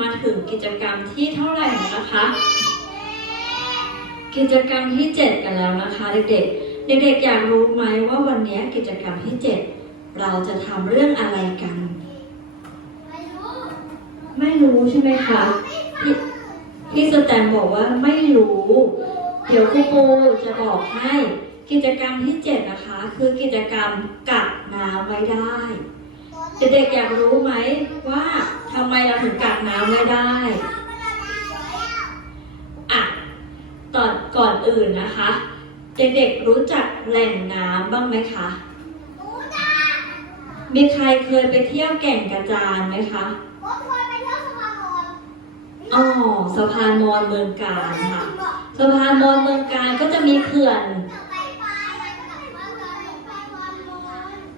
มาถึงกิจกรรมที่เท่าไหร่แล้วนะคะ กิจกรรมที่ 7 กันแล้วนะคะ เด็กๆ เด็กๆ อยากรู้ไหมว่าวันนี้กิจกรรมที่ 7 เราจะทำเรื่องอะไรกัน ไม่รู้ ไม่รู้ใช่ไหมคะพี่พี่สแตมบอกว่าไม่รู้ เดี๋ยวครูปูจะบอกให้กิจกรรมที่ 7 นะคะ คือกิจกรรมกักน้ำไว้ได้ เด็กๆอยากรู้ไหมว่าทำไมเราถึงกักน้ำไว้ได้อะก่อนก่อนอื่นนะคะ เด็กๆรู้จักแหล่งน้ำบ้างไหมคะมีใครเคยไปเที่ยวแก่งกระจานไหมคะอ๋อสะพานมอญเมืองการค่ะ สะพานมอญเมืองการก็จะมีเขื่อน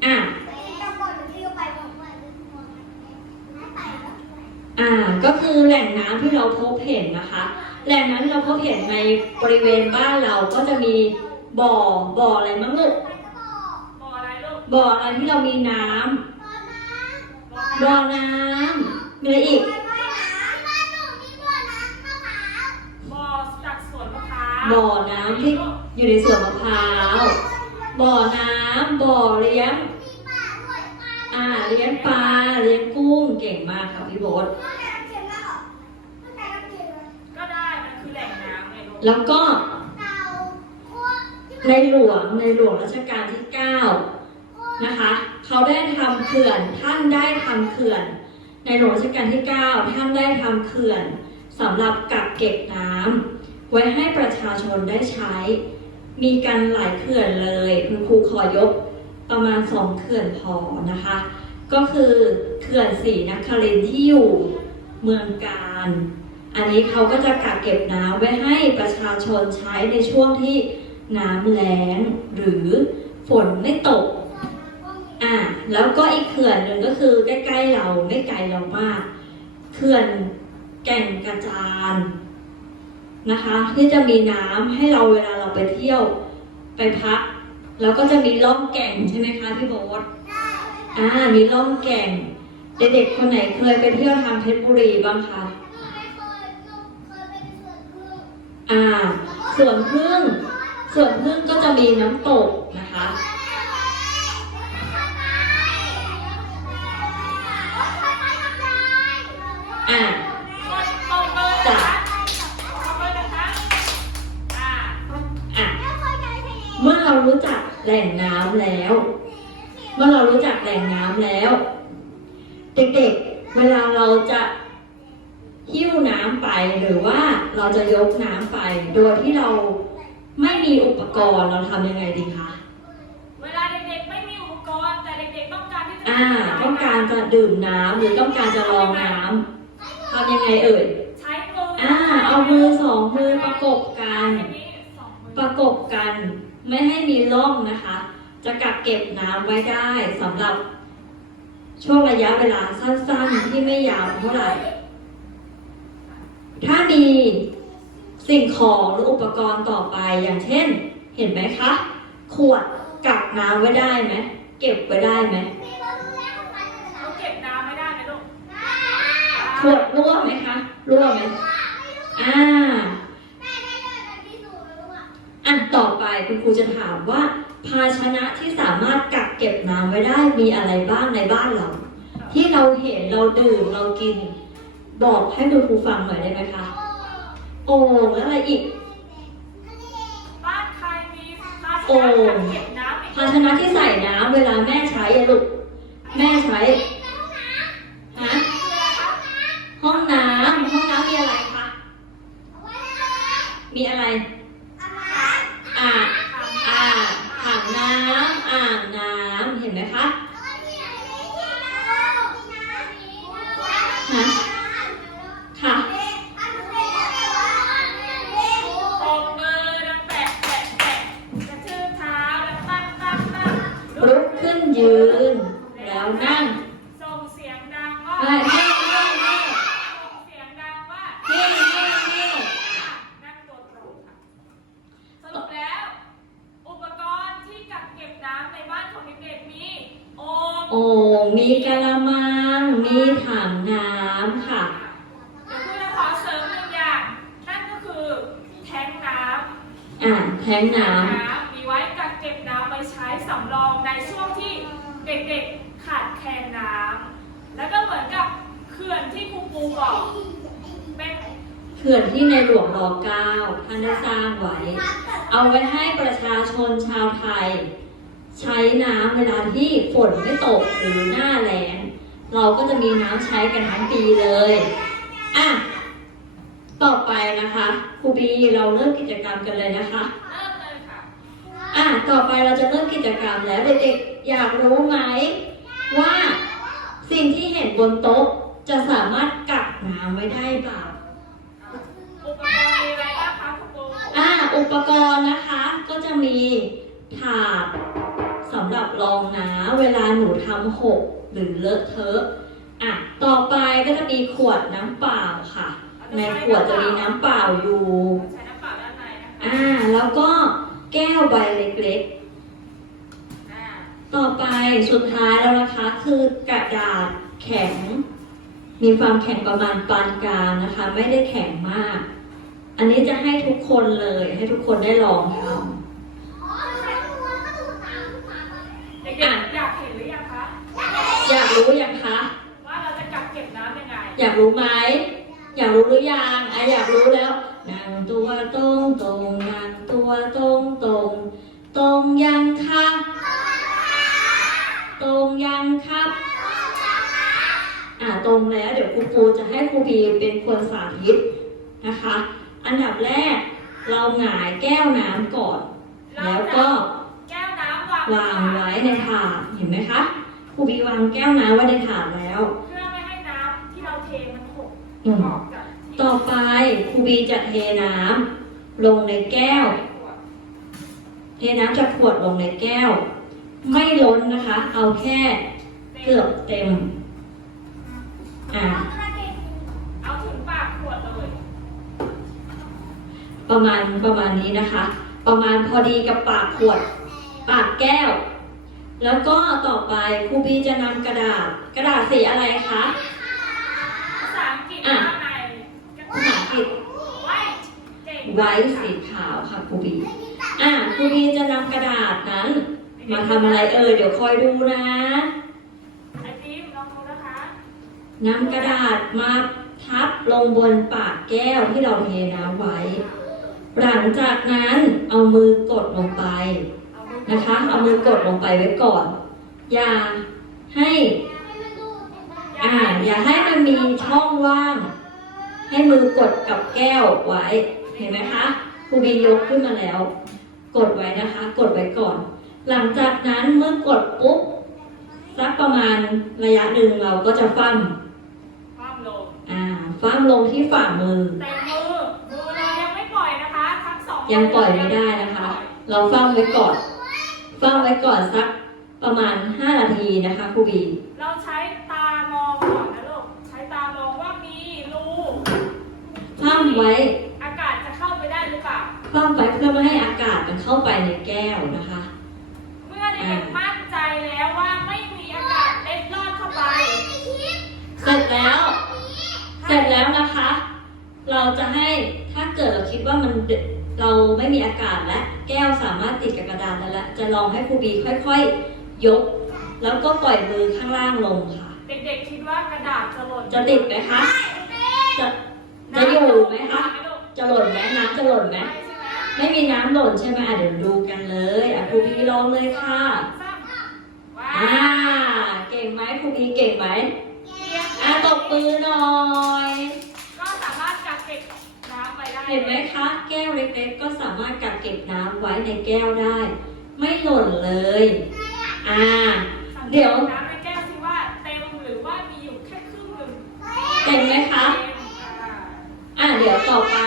อะ อ่า ก็คือ แหล่งน้ำที่เราพบเห็นนะคะ แหล่งน้ำที่เราพบเห็นในบริเวณบ้านเราก็จะมีบ่อบ่ออะไรมั้งลูกบ่ออะไรลูกบ่ออะไรที่เรามีน้ำบ่อน้ำมีอะไรอีกบ่อจากสวนมะพร้าวบ่อน้ำที่อยู่ในสวนมะพร้าวบ่อน้ำบ่อเลี้ยงอ่าเลี้ยงปลาเลี้ยงกุ้งเก่งมากค่ะพี่โบ๊ท ก็ได้ มันคือแหล่งน้ำไงลูก แล้วก็ในหลวงในหลวงรัชกาลที่ 9 นะคะ เขาได้ทำเขื่อน ท่านได้ทำเขื่อน ในหลวงรัชกาลที่ 9 ท่านได้ทำเขื่อนสำหรับกักเก็บน้ำไว้ให้ประชาชนได้ใช้ มีกันหลายเขื่อนเลยคุณครูขอยกประมาณสองเขื่อนพอนะคะ ก็คือเขื่อนศรีนครินที่อยู่เมืองการ อันนี้เขาก็จะกักเก็บน้ำไว้ให้ประชาชนใช้ในช่วงที่น้ำแล้งหรือฝนไม่ตก อ่า แล้วก็อีกเขื่อนหนึ่งก็คือใกล้ๆเราไม่ไกลเรามากเขื่อนแก่งกระจานนะคะ ที่จะมีน้ำให้เราเวลาเราไปเที่ยวไปพัก แล้วก็จะมีล่องแก่งใช่ไหมคะพี่โบ๊ทอ่ามีล่องแก่ง เด็กๆคนไหนเคยไปเที่ยวทางเพชรบุรีบ้างคะ อ่าส่วนพึ่งส่วนพึ่งก็จะมีน้ำตกนะคะอ่าตรงเลยนะคะตรงเลยนะคะอ่าอะเมื่อเรารู้จักแหล่งน้ำแล้ว เมื่อเรารู้จักแหล่งน้ำแล้ว เด็กๆ เวลาเราจะหิ้ วน้ำไป หรือว่าเราจะยกน้ำไป โดยที่เราไม่มีอุปกรณ์เราทำยังไงดีคะเวลาเด็กๆไม่มีอุปกรณ์แต่เด็กๆต้องการที่จะอ่าต้องการจะดื่มน้ำหรือต้องการจะลองน้ำทำยังไงเอ่ยใช้มืออ่าเอามือสองมือประกบกันอย่างนี้สองมือประกบกันไม่ให้มีร่องนะคะ จะกักเก็บน้ำไว้ได้สำหรับช่วงระยะเวลาสั้นๆที่ไม่ยาวเท่าไหร่ ถ้ามีสิ่งของหรืออุปกรณ์ต่อไปอย่างเช่น เห็นไหมคะ ขวดกักน้ำไว้ได้ไหมเก็บไว้ได้ไหมเราเก็บน้ำไม่ได้นะลูกขวดรั่วไหมคะรั่วไหมอ่าอันต่อไปคุณครูจะถามว่า ภาชนะที่สามารถกักเก็บน้ำไว้ได้มีอะไรบ้างในบ้านเราที่เราเห็นเราดื่มเรากิน บอกให้คุณครูฟังหน่อยได้ไหมคะ โอ่งแล้วอะไรอีก บ้านใครมีภาชนะโอ่งเก็บน้ำอีกภาชนะที่ใส่น้ำเวลาแม่ใช้อะลูก แม่ใช้ฮะห้องน้ำห้องน้ำมีอะไรคะ มีอะไร อ่าอ่าถังน้ำอ่างน้ำเห็นไหมคะ ฮะค่ะ เดี๋ยวคุณจะขอเสริมหนึ่งอย่าง นั่นก็คือแทงน้ำอ่าแทงน้น้ำมีไว้กักเก็บน้ำไว้ใช้สำรองในช่วงที่เด็กๆขาดแคลนน้ำแล้วก็เหมือนกับเขื่อนที่ครูปูบอกเป็นำเขื่อนที่ในหลวงรอเก้าท่านได้สร้างไว้ เอาไว้ให้ประชาชนชาวไทย ใช้น้ำเวลาที่ฝนไม่ตกหรือหน้าแล้ง เราก็จะมีน้ำใช้กันทั้งปีเลยอะต่อไปนะคะครูบีเราเริ่มกิจกรรมกันเลยนะคะเริ่มเลยค่ะอะต่อไปเราจะเริ่มกิจกรรมแล้วเด็กๆอยากรู้ไหมว่าสิ่งที่เห็นบนโต๊ะจะสามารถกักน้ำไว้ได้เปล่าอุปกรณ์มีอะไรบ้างคะครูปูอ่าอุปกรณ์นะคะก็จะมีถาดสำหรับรองน้ำเวลาหนูทำหก หรือเลอะเทอะอะต่อไปก็จะมีขวดน้ำเปล่าค่ะ ในขวดจะมีน้ำเปล่าอยู่ใช้น้ำเปล่าด้านในนะคะอ่าแล้วก็แก้วใบเล็กอ่าๆต่อไปสุดท้ายแล้วนะคะคือกระดาษแข็ง มีความแข็งประมาณปานกลางนะคะ ไม่ได้แข็งมาก อันนี้จะให้ทุกคนเลยให้ทุกคนได้ลองทำ เด็กๆอยากเห็นหรือยังคะ อยาก รู้ยังคะ ว่าเราจะกักเก็บน้ำยังไง อยากรู้ไหม อยากรู้หรือยังอะอยากรู้แล้วนั่งตัวตรงตรงนั่งตัวตรงตรงตรงยังคะตรงยังครับอ่าตรงแล้วเดี๋ยวครูปูจะให้ครูบีเป็นคนสาธิตนะคะ อันดับแรกเราหงายแก้วน้ำก่อน แล้วก็แก้วน้ำวางวางไว้ในถาดเห็นไหมคะ ครูบีวางแก้วน้ำไว้ในถาดแล้ว เพื่อไม่ให้น้ำที่เราเทมันหกอืมออกจากที่ต่อไปครูบีจะเทน้ำลงในแก้วเทน้ำจากขวดลงในแก้ว ไม่ล้นนะคะ เอาแค่เกือบเต็ม อ่า เอาถึงปากขวดเลยประมาณประมาณนี้นะคะ ประมาณพอดีกับปากขวด ปากแก้ว แล้วก็ต่อไปครูบีจะนำกระดาษกระดาษสีอะไรคะภาษาอังกฤษอะว่าไงภาษาอังกฤษไว้เก่งไว้สีขาวค่ะครูบี อ่าครูบีจะนำกระดาษนั้น มาทำอะไรเอ่ยเดี๋ยวคอยดูนะไอติมลองดูนะคะนำกระดาษมาทับลงบนปากแก้วที่เราเทน้ำไว้ หลังจากนั้นเอามือกดลงไปเอามือ นะคะ เอามือกดลงไปไว้ก่อน อย่าให้อ่าอย่าให้มันมีช่องว่าง ให้มือกดกับแก้วไว้ เห็นไหมคะครูบียกขึ้นมาแล้ว กดไว้นะคะ กดไว้ก่อน หลังจากนั้นเมื่อกดปุ๊บสักประมาณระยะหนึ่งเราก็จะฟั่มความลงอ่าฟั่มลงที่ฝ่ามือแต่มือมือเรายังไม่ปล่อยนะคะ ทั้งสองยังปล่อยไม่ได้นะคะ เราฟั่มไว้ก่อน ฟั่มไว้ก่อนสักประมาณ 5 นาทีนะคะครูบีเราใช้ตามองก่อนนะลูก ใช้ตามองว่ามีรูฟั่มไว้อากาศจะเข้าไปได้หรือเปล่า ฟั่มไว้เพื่อไม่ให้อากาศมันเข้าไปในแก้วนะคะ เมื่อเด็กๆมั่นใจแล้วว่าไม่มีอากาศเล็ดลอดเข้าไป เสร็จแล้ว เสร็จแล้วนะคะ เราจะให้ถ้าเกิดเราคิดว่ามัน เดเราไม่มีอากาศและแก้วสามารถติดกับกระดานได้แล้วจะลองให้ครูบีค่อย ๆ ยก แล้วก็ปล่อยมือข้างล่างลงค่ะ เด็กๆคิดว่ากระดาษจะหล่นจะติดไหมคะ จะจะอยู่ไหมคะน้ำลูกจะหล่นไหมน้ำจะหล่นไหมไม่ใช่ไหมไม่มีน้ำหล่นใช่ไหมอะเดี๋ยวดูกันเลยอะครูบีลองเลยค่ะซ้ำว้าอ่าเก่งไหมครูบีเก่งไหมเรียงอะตบมือหน่อย เห็นไหมคะ แก้วเล็กๆ ก็สามารถกักเก็บน้ำไว้ในแก้วได้ ไม่หล่นเลย อ่าสังกตเดี๋ยวน้ำในแก้วสิว่าเต็มหรือว่ามีอยู่แค่ครึ่งหนึ่งเต็มไหมคะเต็มอ่าอะเดี๋ยวต่อไป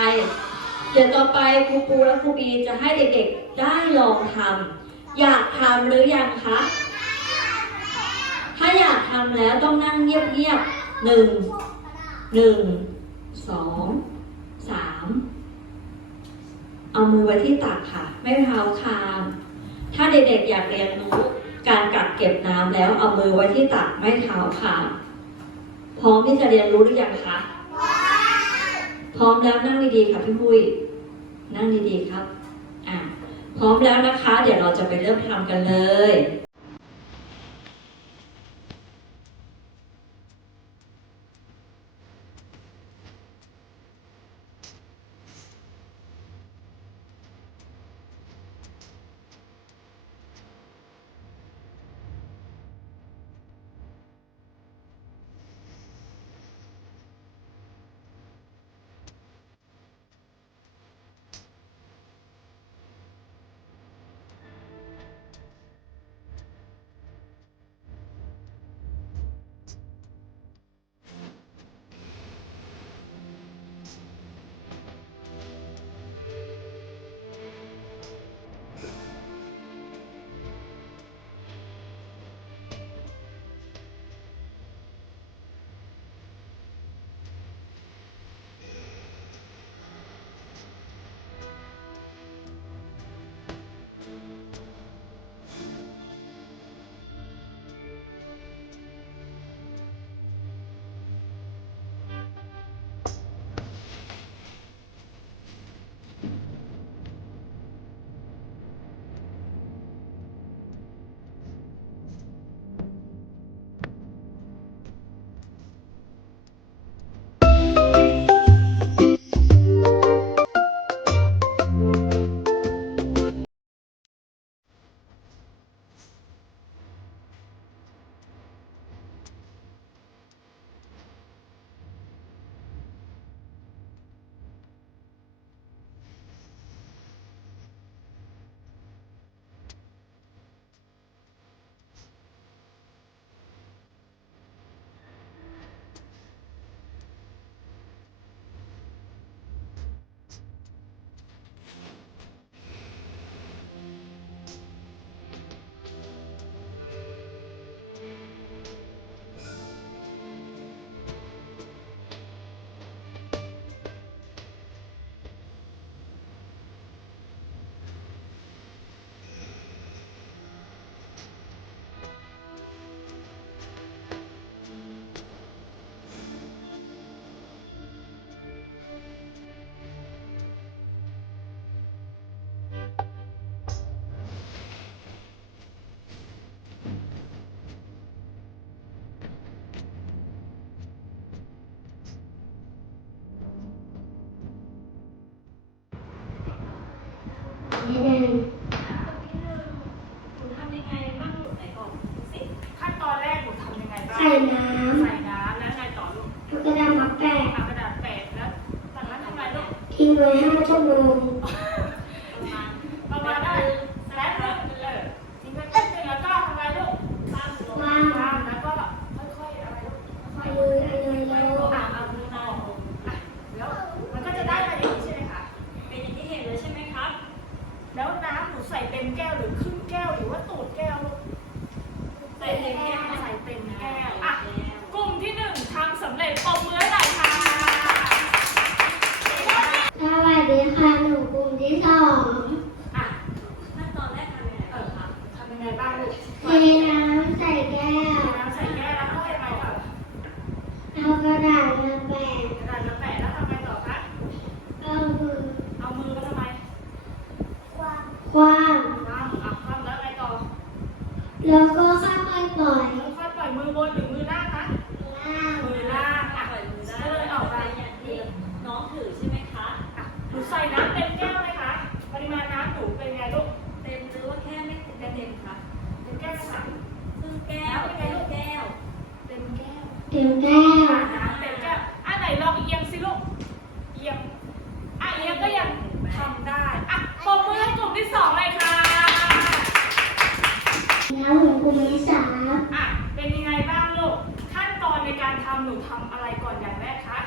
เดี๋ยวต่อไปครูปูและครูบีจะให้เด็กๆได้ลองทำอยากทำหรือยังคะ ถ้าอยากทำแล้วต้องนั่งเงียบๆหนึ่งหนึ่งสองสาม เอามือไว้ที่ตักค่ะ ไม่เท้าคาง ถ้าเด็กๆอยากเรียนรู้การกักเก็บน้ำแล้วเอามือไว้ที่ตักไม่เท้าค่ะพร้อมที่จะเรียนรู้หรือยังคะ พร้อมแล้วนั่งดีๆค่ะพี่ปุ้ย นั่งดีๆครับ อะพร้อมแล้วนะคะ เดี๋ยวเราจะไปเริ่มทำกันเลย ไม่ได้คุณทำยังไงบ้างไหนบอกสิขั้นตอนแรกหนูทำยังไงบ้างใส่น้ใส่น้ำแล้วไงต่อลูกำแล้วก็นำมาแปะเอากระดาษแปะแล้วจากนั้นทำไงลูก ทิ้งไว้ห้าชั่วโมง แล้วน้ำหนูใส่เต็มแก้วหรือครึ่งแก้วหรือว่าตูดแก้วลูกใส่เต็มแก้วใส่เต็มแก้วอะกลุ่มที่หนึ่งทำสำเร็จปรบมือให้หน่อยค่ะสวัสดีค่ะหนูกลุ่มที่สองอะขั้นตอนแรกทำยังไงเอบ้างอคะทำยังไงบ้างลูกเทน้ำใส่แก้ว น้ำใส่แก้วแล้วก็ยังไงต่อ เอากระดาษมาแปะ กระดาษมาแปะแล้วทำไงต่อคะ เอามือ เอามือมาทำไม คว้าง คว่ำอะคว่ำแล้วไงต่อ แล้วก็ค่อยๆปล่อยค่อยๆปล่อยมือบนหรือมือล่างคะ ล่าง มือล่างอะปล่อยมือได้ก็เลยออกไปอย่างที่น้องถือใช่ไหมคะอะหนูใส่น้ำเต็มแก้วไหมคะ ปริมาณน้ำหนูเป็นไงลูก เต็มหรือว่าแค่ไม่เต็มคะเต็มแก้วไหมคะครึ่งแก้วครึ่งแก้ว เต็มแก้ว เต็มแก้วำหนูทำอะไรก่อนอย่างแรกคะ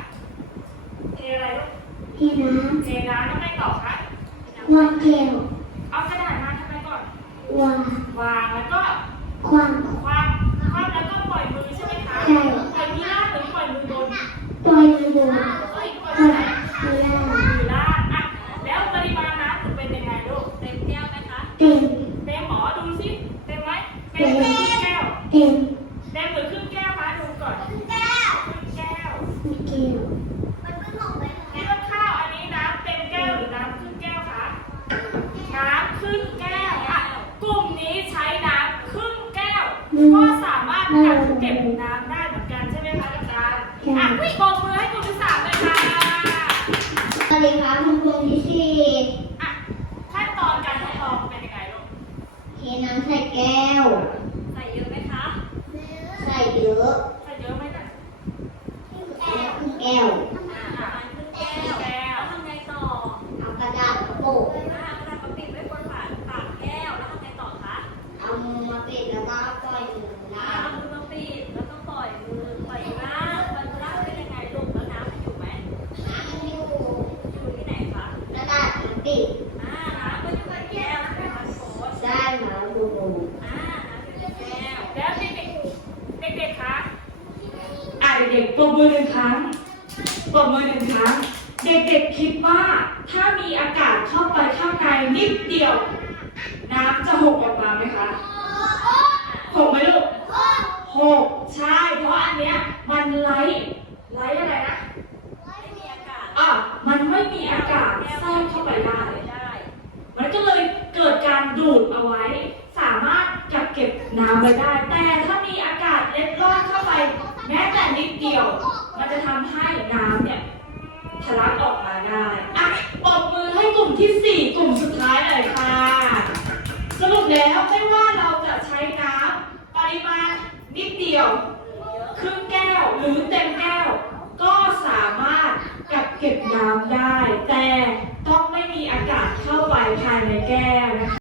เทอะไรลูกเทน้เทน้ำแล้วไงต่อคะำวางแก้วเอากระดาษมาทำไมก่อน วาง วางแล้วก็คว้างคว่ำคว่ำแล้วก็ปล่อยมือใช่ไหมคะ ใช่ ปล่อยมือล่างหรือปล่อยมือบน ปล่อยมือบน you. น้ำจะหกออกมาไหมคะหกไหมลูกหกใช่ เพราะอันเนี้ยมันไล่ไล่อะไรนะไม่มีอากาศอะมันไม่มีอากาศแทรกเข้าไปได้ได้ มันก็เลยเกิดการดูดเอาไว้ สามารถกักเก็บน้ำไว้ได้ แต่ถ้ามีอากาศเล็ดลอดเข้าไป แม้แต่นิดเดียว มันจะทำให้น้ำเนี่ยทะลักออกมาได้ อะปรบมือให้กลุ่มที่สี่กลุ่มสุดท้ายหน่อยค่ะ สรุปแล้วไม่ว่าเราจะใช้น้ำปริมาณนิดเดียว ครึ่งแก้วหรือเต็มแก้ว ก็สามารถกักเก็บน้ำได้ แต่ต้องไม่มีอากาศเข้าไปภายในแก้วนะคะ